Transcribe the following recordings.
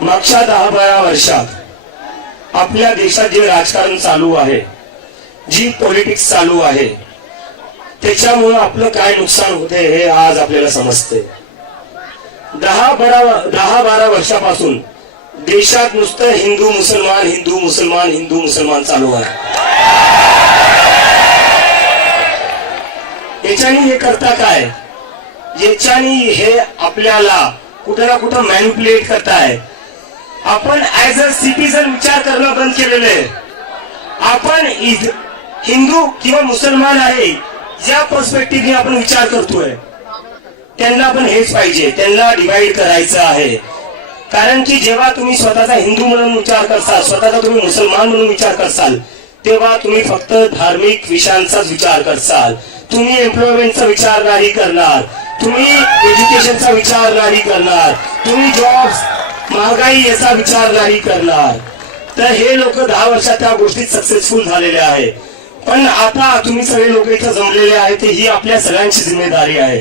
मागच्या 10-12 वर्षात आपल्या देशात जे राजकारण चालू आहे, जी पॉलिटिक्स चालू आहे, त्याच्यामुळे आपलं काय नुकसान होते हे आज आपल्याला समजते. 10-12 वर्षापासून देशात नुसतं हिंदू मुसलमान हिंदू मुसलमान हिंदू मुसलमान चालू आहे. याच्यानी हे करता काय, याच्यानी हे आपल्याला कुठं ना कुठं मॅनिप्युलेट करताय. आपण ऍज अ सिटीजन विचार करणं बंद केलेले. आपण हिंदू किंवा मुसलमान आहे या पर्स्पेक्टिव्हने आपण विचार करतोय. त्यांना पण हेच पाहिजे, त्यांना डिवाइड करायचं आहे. कारण की जेव्हा तुम्ही स्वतःचा हिंदू म्हणून विचार करसाल, स्वतःचा तुम्ही मुसलमान म्हणून विचार करसाल, तेव्हा तुम्ही फक्त धार्मिक विषयांचाच विचार करसाल. तुम्ही एम्प्लॉयमेंटचा विचार नाही करणार, तुम्ही एज्युकेशनचा विचार नाही करणार, तुम्ही जॉब्स महागाई याचा विचार नाही करणार. तर हे लोक 10 वर्षात त्या गोष्टीत सक्सेसफुल झालेले आहे. पण आता तुम्ही सगळे लोक इथं जमलेले आहेत, ही आपल्या सगळ्यांची जिम्मेदारी आहे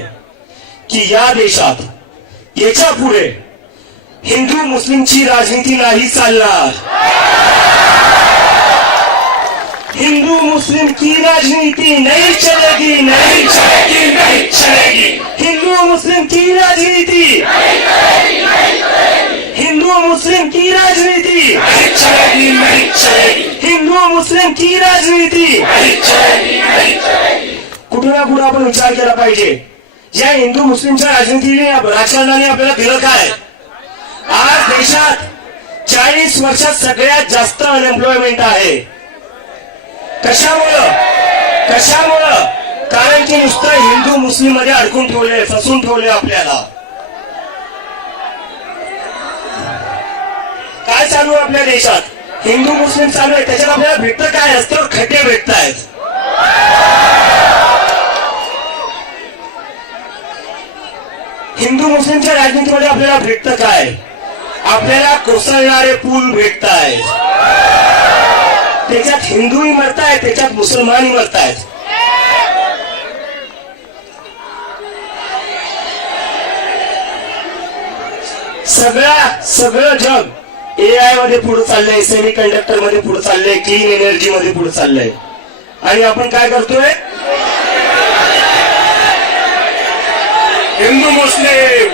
की या देशात याच्या पुढे हिंदू मुस्लिमची राजनीती नाही चालणार. हिंदू मुस्लिम की राजनीति नहीं चलेगी, नहीं चलेगी, नहीं चलेगी. हिंदू मुस्लिम की राजनीति, हिंदू मुस्लिम की राजनीति नहीं चलेगी, नहीं चलेगी. हिंदू मुस्लिम की राजनीति नहीं चलेगी, नहीं चलेगी. कुठे ना कुठे आपण विचार केला पाहिजे, या हिंदू मुस्लिमच्या राजनीतीने राजकारणाने आपल्याला दिलं काय. आज देशात 40 वर्षात सगळ्यात जास्त अनएम्प्लॉयमेंट आहे. कशामुळं? कारण की नुसतं हिंदू मुस्लिम मध्ये अडकून ठेवले, फसून ठेवले आपल्याला. काय चालू आहे आपल्या देशात? हिंदू मुस्लिम चालू आहे, त्याच्यात आपल्याला भेटतं काय असतं? खड्डे भेटतायत. हिंदू मुस्लिमच्या राजनीतीमध्ये आपल्याला भेटतं काय? आपल्याला कोसळणारे पूल भेटतायत. त्याच्यात हिंदूही मरतायत, त्याच्यात मुसलमानही मरतायत. सगळं जग एआय मध्ये पुढे चाललंय, सेमी कंडक्टर मध्ये पुढे चाललंय, क्लीन एनर्जी मध्ये पुढे चाललंय. आणि आपण काय करतोय? हिंदू मुस्लिम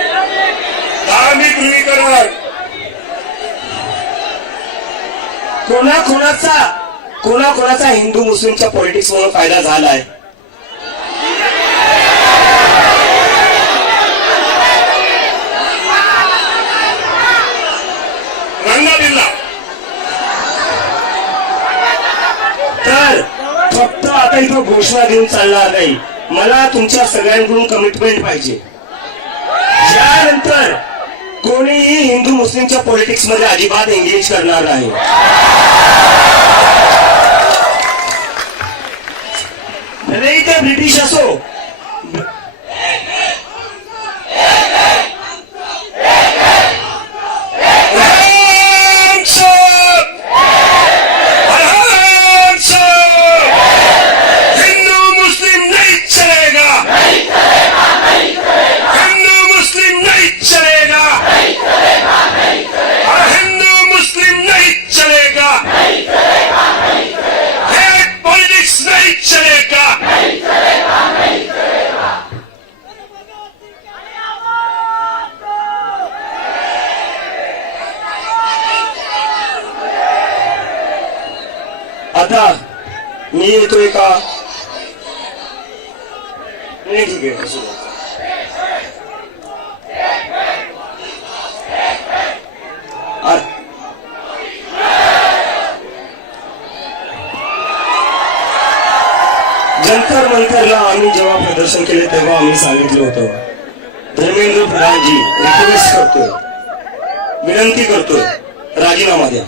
धार्मिक ध्रुवीकरण. कोणाचा हिंदू मुस्लिमच्या पॉलिटिक्स म्हणून फायदा झालाय? रंगाबिल्ला. तर फक्त आता इथं घोषणा देऊन चालणार नाही. मला तुमच्या सगळ्यांकडून कमिटमेंट पाहिजे. यानंतर कोणीही हिंदू मुस्लिमच्या पॉलिटिक्स मध्ये अजिबात एंगेज करणार नाही. भले ते ब्रिटिश असो, आता मी येतोय का? नाही, ठीक आहे. जंतर मंतरला आम्ही जेव्हा प्रदर्शन केले तेव्हा आम्ही सांगितलं होतं, धर्मेंद्र प्रधानजी रिक्वेस्ट करतोय, विनंती करतोय, राजीनामा द्या.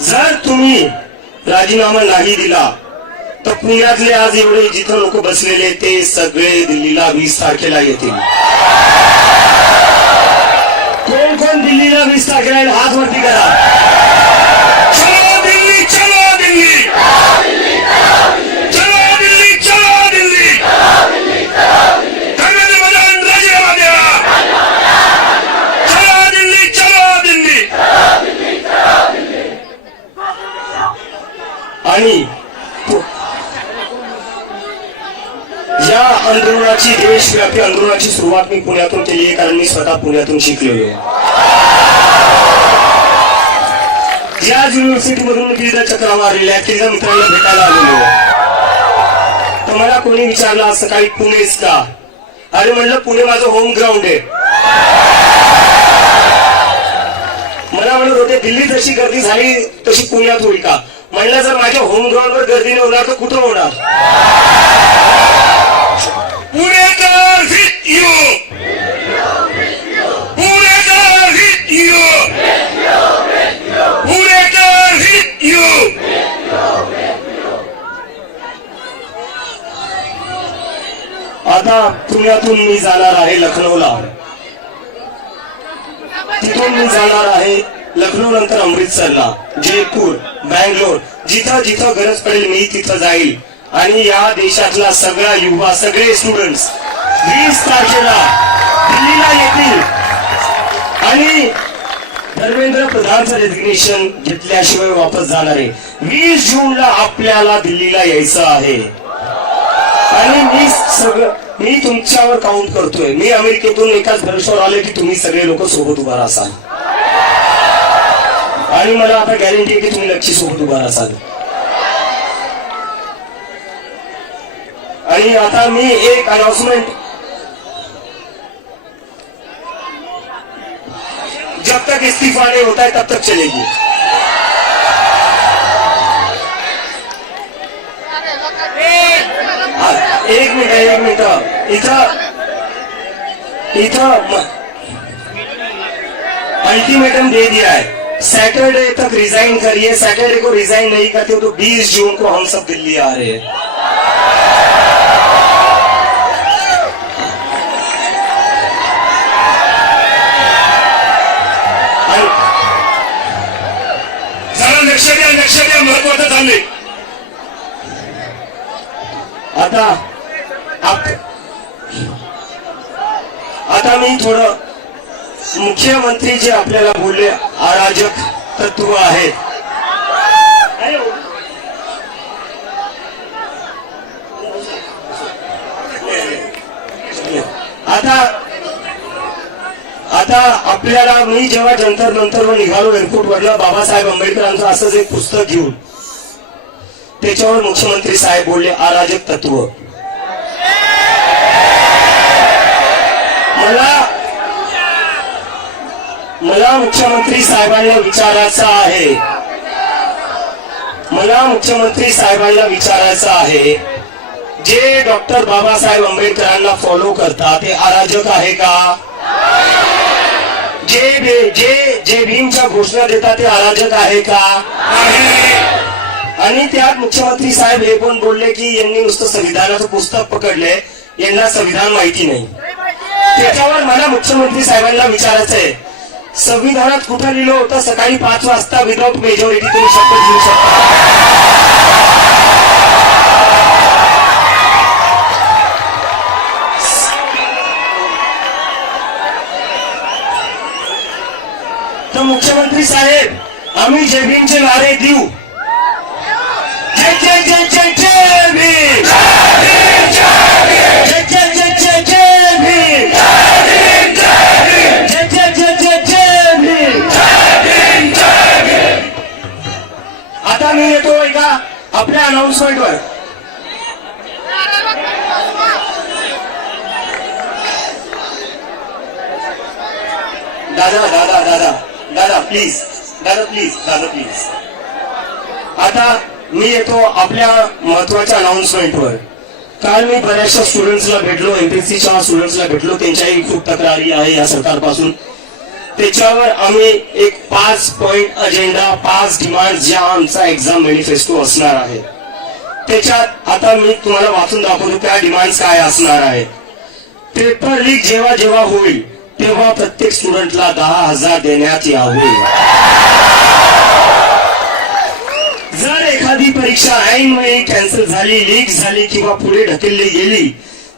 जर तुम्ही राजीनामा नाही दिला तर पुण्यातले आज एवढे जिथं लोक बसलेले ते सगळे दिल्लीला 20 तारखेला येतील. कोण कोण दिल्लीला 20 तारखेला हात वरती करा. चलो दिल्ली, चलो दिल्ली, चलो दिल्ली, चलो दिल्ली. धर्मेंद्र प्रधान राजीनामा द्या. चलो दिल्ली, चलो दिल्ली. आणि या आंदोलनाची, देशव्यापी आंदोलनाची सुरुवात मी पुण्यातून केली आहे, कारण मी स्वतः पुण्यातून शिकलेलो आहे. ज्या युनिव्हर्सिटीमधून मी विविध चक्रा मारलेल्या आहेत, तिथं मित्रांना भेटायला आलेलो. तर मला कोणी विचारलं आज सकाळी पुणेच का? अरे म्हणलं पुणे माझं होम ग्राउंड आहे. मला म्हणत होते दिल्ली जशी गर्दी झाली तशी पुण्यात होईल का? म्हणलं जर माझ्या होम ग्राउंडवर गर्दी नाही होणार तर कुठं होणार? Punekar with you, Punekar with you, Punekar with you. आता पुण्यातून मी जाणार आहे लखनौला, तिथून मी जाणार आहे लखनौ नंतर अमृतसरला, जयपूर, बँगलोर, जिथं जिथं गरज पडेल मी तिथं जाईल. आणि या देशातला सगळा युवा, सगळे स्टुडंट्स 20 तारखेला दिल्लीला येतील आणि धर्मेंद्र प्रधानचं रेजिग्नेशन घेतल्याशिवाय वापस जाणार आहे. 20 जूनला आपल्याला दिल्लीला यायचं आहे. आणि मी तुमच्यावर काउंट करतोय. मी अमेरिकेतून एकाच भरोशावर आले की तुम्ही सगळे लोक सोबत उभा असाल, आणि मला आता गॅरंटी आहे की तुम्ही नक्की सोबत उभा असाल. आणि आता मी एक अनाउंसमेंट, जब तक इस्तीफा नहीं होता है तब तक चलेगी. एक मिनिट इथं अल्टीमेटम दे दिया है, सैटरडे तक रिजाइन करिए. सैटरडे को रिजाइन नहीं करते हो तो 20 जून को हम सब दिल्ली आ रहे हैं. लक्ष द्या महत्वाचं झाले. आता मी थोडं मुख्यमंत्री जे आपल्याला बोलले अराजक तत्व आहेत, आता आपल्याला, मी जेव्हा जंतर मंतरवर निघालो एअरपोर्टवरनं बाबासाहेब आंबेडकरांचं असंच एक पुस्तक घेऊन, त्याच्यावर मुख्यमंत्री साहेब बोलले अराजक तत्व. मला मुख्यमंत्री साहेबांना विचारायचं आहे, जे डॉक्टर बाबासाहेब आंबेडकरांना फॉलो करतात ते अराजक आहे का? जे भीमच्या घोषणा देतात ते अराजक आहे का? आणि त्यात मुख्यमंत्री साहेब हे पण बोलले की यांनी नुसतं संविधानाचं पुस्तक पकडले, यांना संविधान माहिती नाही. त्याच्यावर मला मुख्यमंत्री साहेबांना विचारायचंय, संविधानात कुठं लिहिलं होतं सकाळी 5 वाजता विदाउट मेजॉरिटी तुम्ही शपथ घेऊ शकता? तर मुख्यमंत्री साहेब, आम्ही जय भीमचे नारे देऊ. जय जय जय जय जय भीम, जय जय जय जय जय भीम, जय जय जय जय जय भीम. आता मी येतो एका आपल्या अनाउन्समेंटवर. दादा प्लीज. आता मी येतो आपल्या महत्वाच्या अनाउन्समेंटवर. काल मी बऱ्याचशा स्टुडंट्सला भेटलो, एमपीएससीच्या स्टुडंट्सला भेटलो, त्यांच्याही खूप तक्रारी आहे या सरकारपासून. त्याच्यावर आम्ही एक 5 पॉइंट अजेंडा, 5 डिमांड ज्या आमचा एक्झाम मॅनिफेस्टो असणार आहे, त्याच्यात आता मी तुम्हाला वाचून दाखवतो त्या डिमांड्स काय असणार आहे. पेपर लीक जेव्हा जेव्हा होईल तेव्हा प्रत्येक स्टुडंटला 10,000 देण्यात यावे. जर एखादी परीक्षा ऐन वेळी कॅन्सल झाली, लीक झाली किंवा पुढे ढकलली गेली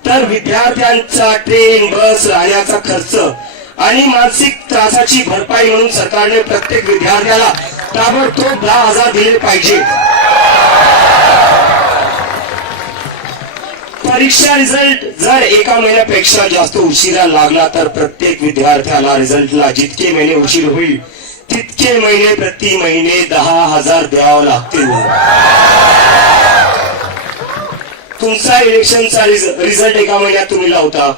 तर विद्यार्थ्यांचा ट्रेन, बस, राहण्याचा खर्च आणि मानसिक त्रासाची भरपाई म्हणून सरकारने प्रत्येक विद्यार्थ्याला ताबडतोब 10,000 दिले पाहिजे. परीक्षा रिझल्ट जर एका महिन्यापेक्षा जास्त उशिरा लागला तर प्रत्येक विद्यार्थ्याला रिझल्टला जितके महिने उशीर होईल तितके महिने प्रति महिने 10,000 द्यावं लागतील. तुमचा इलेक्शनचा रिझल्ट एका महिन्यात तुम्ही लावता.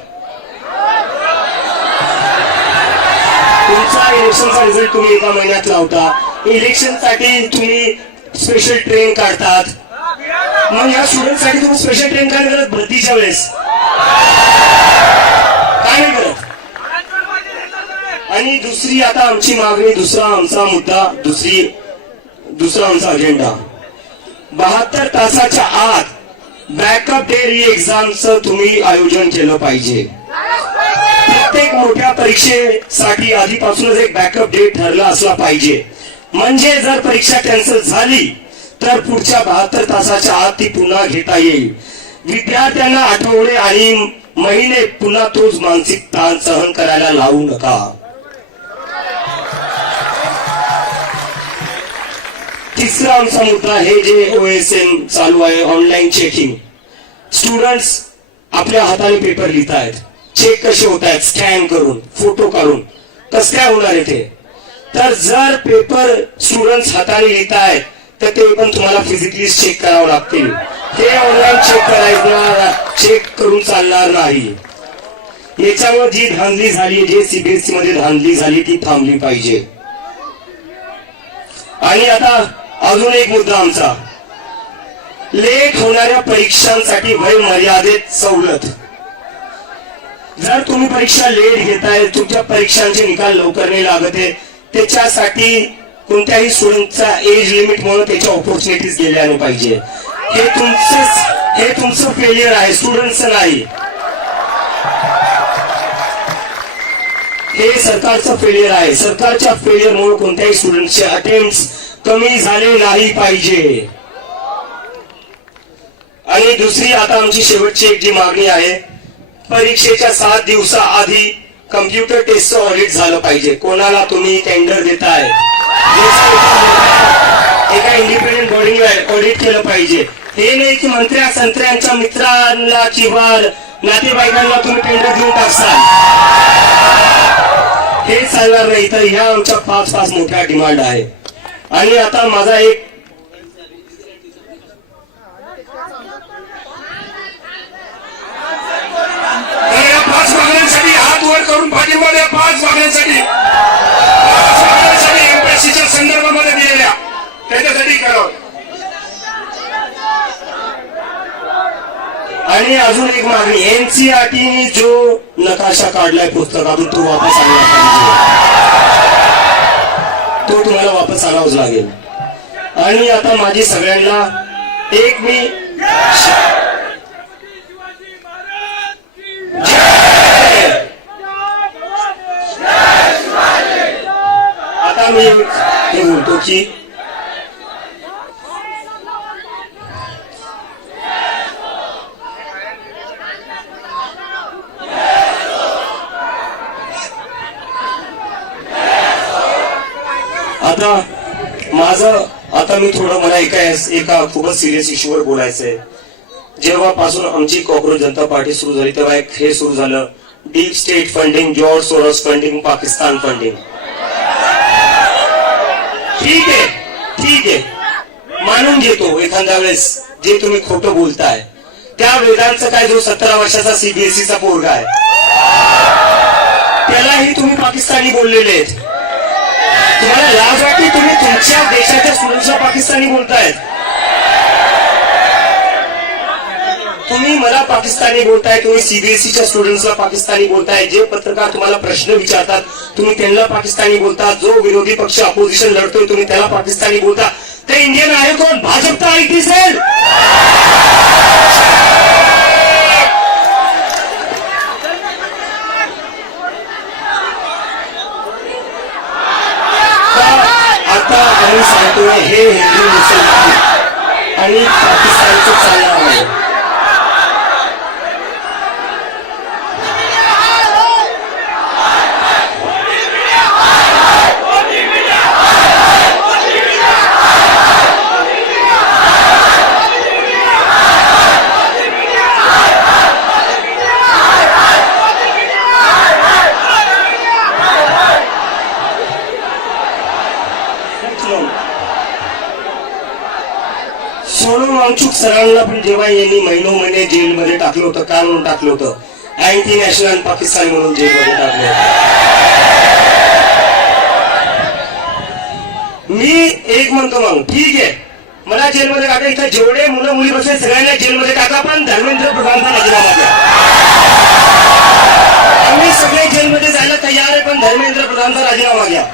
तुमचा इलेक्शनचा रिझल्ट तुम्ही एका महिन्यात लावता. इलेक्शनसाठी तुम्ही स्पेशल ट्रेन काढतात. मग या स्टुडंटसाठी तुम्ही स्पेशल ट्रेन काय करत भरतीच्या वेळेस काय नाही करत. आणि दुसरी आता आमची मागणी, दुसरा आमचा मुद्दा, दुसरा आमचा अजेंडा 72 तासाच्या आत बॅकअप डे री एक्झामचं तुम्ही आयोजन केलं पाहिजे. प्रत्येक मोठ्या परीक्षेसाठी आधीपासूनच एक बॅकअप डे ठरला असला पाहिजे. म्हणजे जर परीक्षा कॅन्सल झाली तर पुढच्या 72 तासाच्या आत ती पुन्हा घेता येईल. विद्यार्थ्यांना आठवडे आणि महिने पुन्हा तोच मानसिक ताण सहन करायला लावू नका. तिसरा आमचा मुद्दा, हे जे OSM चालू आहे, ऑनलाईन चेकिंग. स्टुडंट्स आपल्या हाताने पेपर लिहित आहेत. चेक कसे होत आहेत? स्कॅन करून, फोटो काढून. कसं काय होणार आहे ते? तर जर पेपर स्टुडंट्स हाताने लिहित आहेत तर ते पण तुम्हाला फिजिकली चेक करावं लागतील. हे ऑनलाईन चेक करून चालणार नाही. याच्यावर जी धांदली झाली, जे CBSE मध्ये धांदली झाली ती थांबली पाहिजे. आणि आता अजून एक मुद्दा आमचा, लेट होणाऱ्या परीक्षांसाठी वय मर्यादेत सवलत. जर तुम्ही परीक्षा लेट घेताय, तुमच्या परीक्षांचे निकाल लवकर नाही लागत आहे, त्याच्यासाठी कोणत्याही स्टुडंटचा एज लिमिट म्हणून त्याच्या ऑपॉर्च्युनिटीज गेल्या नाही पाहिजे. हे तुमचं फेलियर आहे, स्टुडंटचं नाही. हे सरकारचं फेलियर आहे. सरकारच्या फेलियरमुळे कोणत्याही स्टुडंटचे अटेम्प्ट कमी झाले नाही पाहिजे. आणि दुसरी आता आमची शेवटची एक जी मागणी आहे, परीक्षेच्या 7 दिवसाआधी कम्प्युटर टेस्टचं ऑडिट झालं पाहिजे. कोणाला तुम्ही टेंडर देताय, एका इंडिपेंडेंट बॉडीने ऑडिट केलं पाहिजे. हे नाही की मंत्र्या संत्र्यांच्या मित्रांना किंवा नातेवाईकांना तुम्ही टेंडर देऊन टाकसाल. हे चालणार नाही. तर ह्या आमच्या 5 मोठ्या डिमांड आहे. आणि आता माझा एक या 5 मागण्यांसाठी हात वर करून पाठिंबा द्या. 5 मागण्यांसाठी एमपीएससीच्या संदर्भामध्ये दिलेल्या त्याच्यासाठी करावं. आणि अजून एक मागणी, NCERTने जो नकाशा काढलाय पुस्तकातून तो वापस आणला पाहिजे. तो तुम्हाला वापस आणावाच लागेल. आणि आता माझी सगळ्यांना एक मी आता मी हे बोलतो की आता मी थोडं मला एका खूपच सिरियस इश्यूवर बोलायचंय. जेव्हापासून आमची कॉक्रोच जनता पार्टी सुरू झाली तेव्हा एक हे सुरू झालं, deep state funding, George Soros funding, Pakistan funding. ठीक आहे, मानून घेतो एखाद्या वेळेस जे तुम्ही खोटं बोलताय. त्या वेदांचं काय, जो 17 वर्षाचा CBSEचा पोरगा आहे त्यालाही तुम्ही पाकिस्तानी बोललेले आहेत. तुम्हाला लाज वाटते? तुम्ही तुमच्या देशाच्या स्टुडंट्सला पाकिस्तानी बोलतायत. तुम्ही मला पाकिस्तानी बोलताय, तुम्ही CBSEच्या स्टुडंट्सला पाकिस्तानी बोलताय. जे पत्रकार तुम्हाला प्रश्न विचारतात तुम्ही त्यांना पाकिस्तानी बोलता. जो विरोधी पक्ष अपोजिशन लढतोय तुम्ही त्याला पाकिस्तानी बोलता. ते इंडियन आहे कोण? भाजपचा IT सेल. आता आम्ही सांगतोय हे हिंदू मुसलमान आणि पाकिस्तानचं चालणार आहे. वांगचूक सरांना पण जेव्हा यांनी महिने जेलमध्ये टाकलं होतं, काय म्हणून टाकलं होतं? अँटी नॅशनल पाकिस्तान म्हणून जेलमध्ये टाकलं होतं. मी एक म्हणतो मग ठीक आहे, मला जेलमध्ये टाका, इथं जेवढे मुलं मुली बसले सगळ्यांना जेलमध्ये टाका, पण धर्मेंद्र प्रधानचा राजीनामा द्या. आम्ही सगळे जेलमध्ये जायला तयार आहे, पण धर्मेंद्र प्रधानचा राजीनामा घ्या.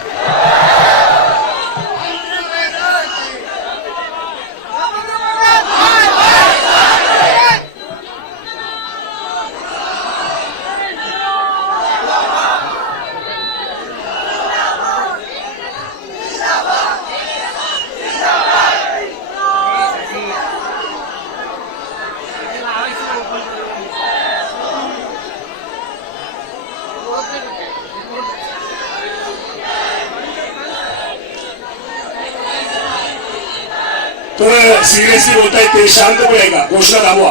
तर सिरियसली बोलताय ते शांतपणे ऐका. घोषणा थांबवा,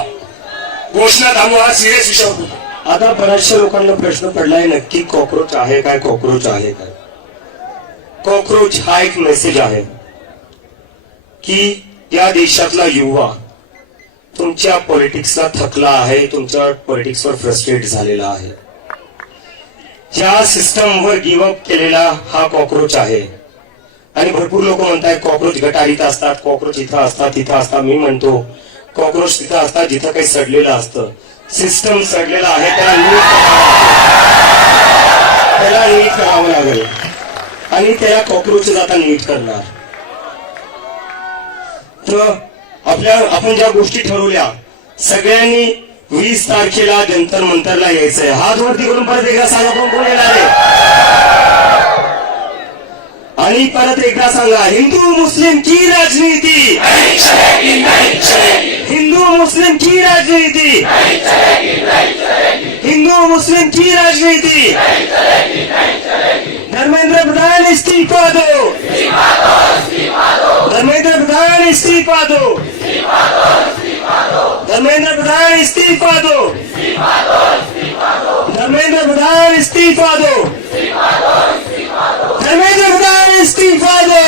घोषणा थांबवा. हा सिरियस विषयावर बोलतो. आता बऱ्याचशा लोकांना प्रश्न पडलाय, नक्की कॉक्रोच आहे काय? कॉक्रोच आहे काय? कॉक्रोच हा एक मेसेज आहे की या देशातला युवा तुमच्या पॉलिटिक्सला थकला आहे, तुमच्या पॉलिटिक्सवर फ्रस्ट्रेट झालेला आहे. ज्या सिस्टमवर गिव्हअप केलेला हा कॉक्रोच आहे. आणि भरपूर लोक म्हणतात कॉक्रोच गटारीत असतात, कॉक्रोच इथं असतात तिथं असतात. मी म्हणतो कॉक्रोच तिथं असतात जिथं काही सडलेलं असतं. सिस्टम सडलेला आहे, त्याला नीट करावं लागेल आणि त्याला कॉक्रोचेस आता नीट करणार. तर आपण ज्या गोष्टी ठरवल्या सगळ्यांनी 20 तारखेला जंतर मंतरला यायचंय. हात वरती करून परत एकदा सांगा कोण येणार आहे. आणि परत एकदा सांगा, हिंदू मुस्लिम की राजनीति, हिंदू मुस्लिम की राजनीति, हिंदू मुस्लिम की राजनीति. धर्मेंद्र प्रधान इस्तीफा दो, धर्मेंद्र प्रधान इस्तीफा दो, धर्मेंद्र प्रधान इस्तीफा दो, धर्मेंद्र प्रधान इस्तीफा दो, धर्मेंद्र प्रधान इस्तीफा दो,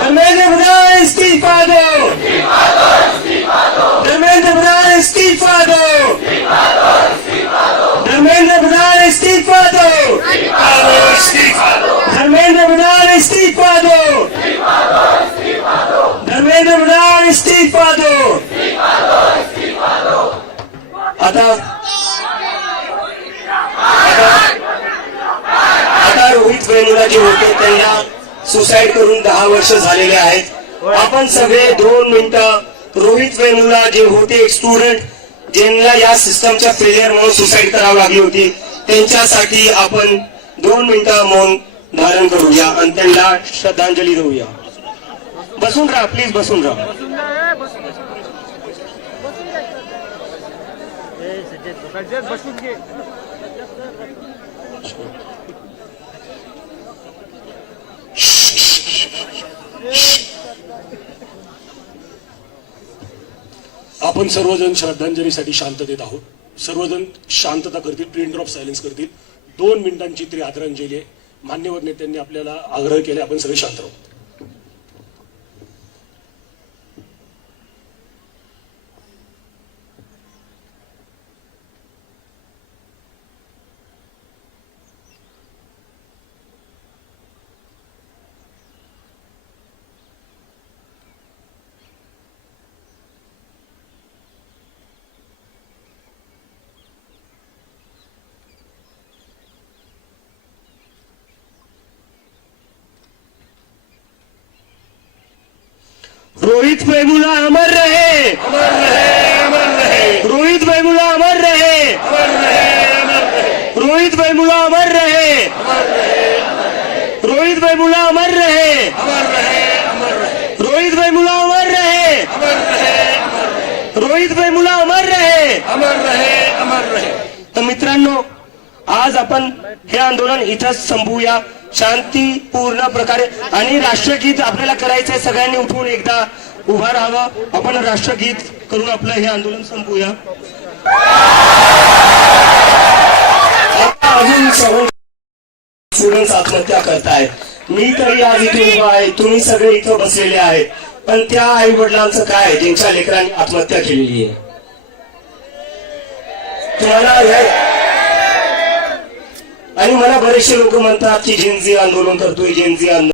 धर्मेंद्र प्रधान इस्तीफा दो, धर्मेंद्र प्रधान इस्तीफा दो, धर्मेंद्र प्रधान इस्तीफा दो, धर्मेंद्र प्रधान इस्तीफा दो, धर्मेंद्र प्रधान इस्तीफा दो. आता रोहित वेमुला जे होते त्यांना सुसाईड करून 10 वर्ष झालेले आहेत. आपण सगळे 2 मिनिटं रोहित वेमुला जे होते एक स्टुडंट ज्यांना या सिस्टमच्या फेलियरमुळे सुसाईड करावी लागली होती, त्यांच्यासाठी आपण 2 मिनिटं मौन धारण करूया आणि त्यांना श्रद्धांजली देऊया. बसून राहा प्लीज, बसून राहा. आपण सर्वजण श्रद्धांजलीसाठी शांततेत आहोत. सर्वजण शांतता करतील, पिन ड्रॉप सायलेन्स करतील. 2 मिनिटांची तरी आदरांजली आहे. मान्यवर नेत्यांनी आपल्याला आग्रह केले, आपण सगळे शांत राहू. रोहित वेमुला अमर रहे, अमर रहे, अमर रहे. रोहित वेमुला अमर रहे, अमर रहे, अमर रहे. रोहित वेमुला अमर रहे, अमर रहे, अमर रहे. रोहित वेमुला अमर रहे, अमर रहे, अमर रहे. रोहित वेमुला अमर रहे, अमर रहे, अमर रहे. रोहित वेमुला अमर रहे. अमर रहे, अमर रहे. तर मित्रांनो, आज आपण हे आंदोलन इथंच संपवूया शांतीपूर्ण प्रकारे. आणि राष्ट्रगीत आपल्याला करायचंय, सगळ्यांनी उठून एकदा उभा राहावं. आपण राष्ट्रगीत करून आपलं हे आंदोलन संपवूया. अजून स्टुडंट्स आत्महत्या करतायत. मी तरी आज इथे उभा आहे, तुम्ही सगळे इथं बसलेले आहेत. पण त्या आई वडिलांचं काय ज्यांच्या लेकरांनी आत्महत्या केलेली आहे? तुम्हाला आणि मला बरेचसे लोक म्हणतात की जेनझी आंदोलन करतोय, जेनझी आंदोलन